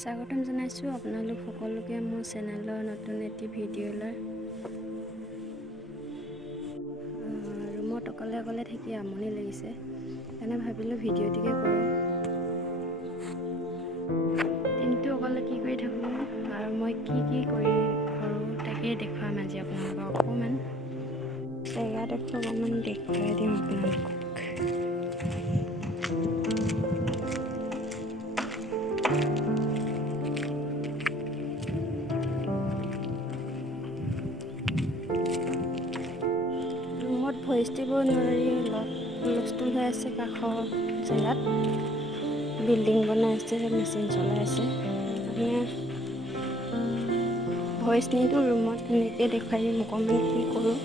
স্বাগতম জনাইছোঁ আপোনালোক সকলোকে মোৰ চেনেলৰ নতুন এটি ভিডিঅ'লৈ। ৰুমত অকলে অকলে থাকি আমনি লাগিছে, সেইকাৰণে ভাবিলোঁ ভিডিঅ'টিকে কৰোঁ। দিনটো অকলে কি কৰি থাকোঁ আৰু মই কি কৰোঁ তাকেই দেখুৱাম আজি আপোনালোকক অকণমান। জেগাডোখৰ অকণমান দেখুৱাই দিম আপোনালোকক। ৰুমত ভইচ দিব নোৱাৰি, হুলস্থুল হৈ আছে কাষৰ জেগাত। বিল্ডিং বনাই আছে, মেচিন চলাই আছে। ভইচ নিদিওঁ ৰুমত, তেনেকৈ দেখুৱাই দিম অকণমান কি কৰোঁ।